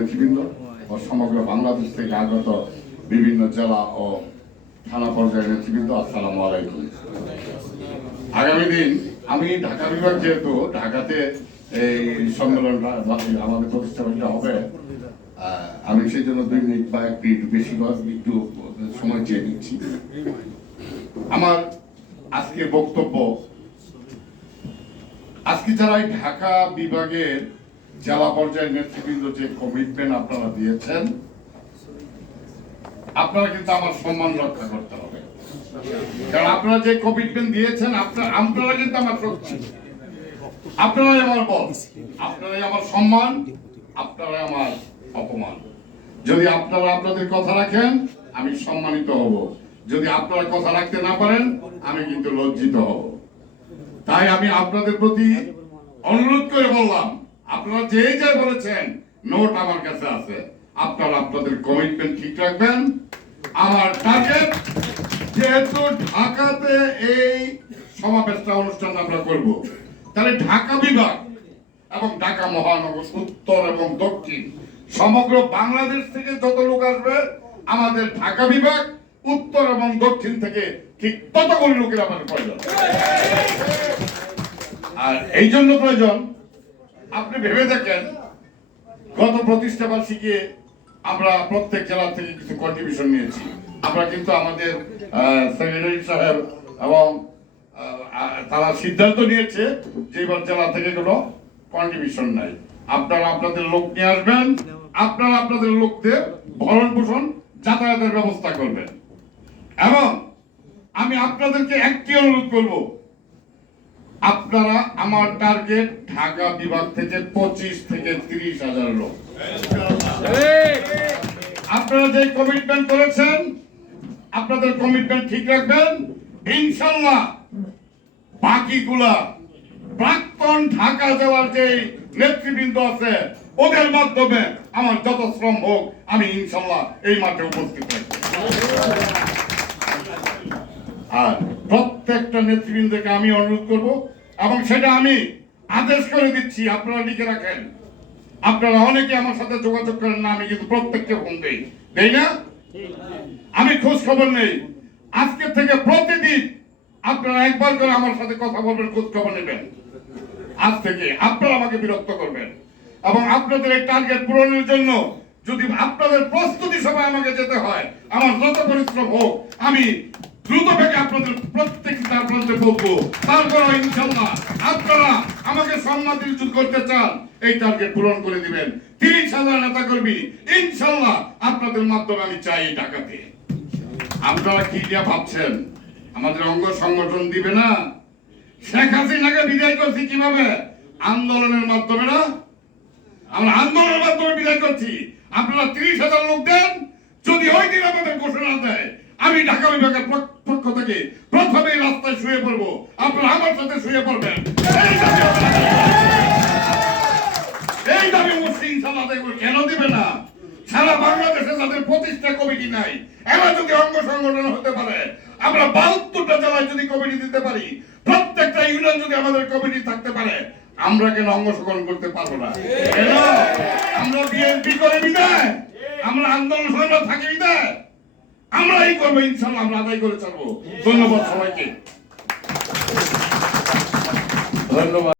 নেতৃবৃন্দ ও সমগ্র বাংলাদেশ থেকে আগত বিভিন্ন জেলা ও থানা পর্যায়ের নেতৃবৃন্দ, আসসালামু আলাইকুম। আগামী দিন আমি ঢাকা বিভাগ যেহেতু, ঢাকাতে এই সম্মেলনটা আমাদের প্রতিষ্ঠানটা হবে। আমি সেই জন্য দুই মিনিট বা এক মিনিট বেশি একটু সময় চেয়ে নিচ্ছি। আমার আজকে বক্তব্য, আজকে যারা ঢাকা বিভাগের জেলা পর্যায়ের নেতৃবৃন্দ যে কমিটমেন্ট আপনারা দিয়েছেন, আপনারা কিন্তু আমার সম্মান রক্ষা করতে হবে। কারণ আপনারা যে কমিটমেন্ট দিয়েছেন, আপনারা কিন্তু আমার শক্তি আপনারাই আমার বল আপনারাই আমার সম্মান, আপনারাই আমার অপমান। যদি আপনারা আপনাদের কথা রাখেন, আমি সম্মানিত হব। যদি আপনারা কথা রাখতে না পারেন, আমি কিন্তু লজ্জিত হব। তাই আমি আপনাদের প্রতি অনুরোধ করে বললাম আপনারা যে যে বলেছেন, নোট আমার কাছে আছে। আপনারা আপনাদের কমিটমেন্ট ঠিক রাখবেন। আমার টার্গেট যেহেতু ঢাকাতে এই সমাবেশটা অনুষ্ঠান আমরা করব, তাহলে ঢাকা বিভাগ এবং ঢাকা মহানগর উত্তর এবং দক্ষিণ, সমগ্র বাংলাদেশ থেকে যত লোক আসবে, আমাদের ঢাকা বিভাগ উত্তর এবং দক্ষিণ থেকে ঠিক ততগুলি লোকের আমাদের প্রয়োজন। আর এই জন্য প্রয়োজন আপনি ভেবে দেখেন, গত প্রতিষ্ঠা বার্ষিকী আমরা প্রত্যেক জেলা থেকে কিছু কন্ট্রিবিউশন নিয়েছি। আমরা কিন্তু আমাদের সেক্রেটারি সাহেব এবং তারা সিদ্ধান্ত নিয়েছে যে এবার জেলা থেকে কোনো কন্ট্রিবিউশন নাই। আপনারা আপনাদের লোক নিয়ে আসবেন, আপনারা আপনাদের লোকদের ভরণ পোষণ, যাতায়াতের ব্যবস্থা করবেন। এবং আমি আপনাদেরকে একটি অনুরোধ করব আপনারা আমার টার্গেট ঢাকা বিভাগ থেকে পঁচিশ থেকে তিরিশ হাজার লোক। আপনারা যে কমিটমেন্ট করেছেন, আপনাদের কমিটমেন্ট ঠিক রাখবেন। ইনশাল্লাহ বাকিগুলা প্রাক্তন ঢাকা জেলার যে নেতৃবৃন্দ আছে, ওদের মাধ্যমে আমার যত শ্রম হোক, আমি ইনশাল্লাহ এই মাঠে উপস্থিত থাকব। আর প্রত্যেকটা নেতৃবৃন্দকে আমি অনুরোধ করব এবং সেটা আমি আদেশ করে দিচ্ছি, আপনারা লিখে রাখেন। আপনারা অনেকে আমার সাথে যোগাযোগ করেন না, আমি কিন্তু প্রত্যেককে ফোন দেই। দেই না? আমি খোঁজ খবর নেই। আজকে থেকে প্রতিদিন আপনারা একবার করে আমার সাথে কথা বলবেন, খোঁজ খবর নেবেন। আজ থেকে আপনারা আমাকে বিরক্ত করবেন। এবং আপনাদের এই টার্গেট পূরণের জন্য যদি আপনাদের প্রস্তুতি সভায় আমাকে যেতে হয়, আমার যত পরিশ্রম হোক, আমি দ্রুত বেগে আপনাদের প্রত্যেক আপনাদের বলব। তারপর ইনশাল্লাহ আপনারা আমাকে সম্মান দিল করতে চান, এই টার্গেট পূরণ করে দিবেন। তিরিশ হাজার নেতা কর্মী ইনশাল্লাহ আপনাদের মাধ্যমে আমি চাই এই টাকাতে। আপনারা কি যা ভাবছেন? আমাদের অঙ্গ সংগঠন দিবে না। শেখ হাসিনাকে বিদায় করছি কীভাবে? আন্দোলনের মাধ্যমে না? আমরা আন্দোলনের মাধ্যমে বিদায় করছি। আপনারা তিরিশ হাজার লোক দেন, যদি ওই দিন আমাদের ঘোষণা দেয় আমি ঢাকা বিভাগের পক্ষ থেকে প্রথমে রাস্তায় শুয়ে পড়ব। আপনারা আমার সাথে শুয়ে পড়বেন। এই দাবি মুসলিম ইনশাল্লাহ কেন দিবে না? সারা বাংলাদেশে যাদের প্রতিষ্ঠা কমিটি নাই এরা যদি অঙ্গ সংগঠন হতে পারে আমরা বাহাত্তরটা জেলায় যদি কমিটি দিতে পারি প্রত্যেকটা ইউনিয়ন যদি আমাদের কমিটি থাকতে পারে আমরা কেন অঙ্গ সংগঠন করতে পারব না? আমরা বিএনপি করে বিদায় আমরা আন্দোলন সংগ্রাম থাকি বিদায় এই করব ইনশাল্লাহ আমরা আদায় করে ছাড়বো। ধন্যবাদ সবাইকে। ধন্যবাদ।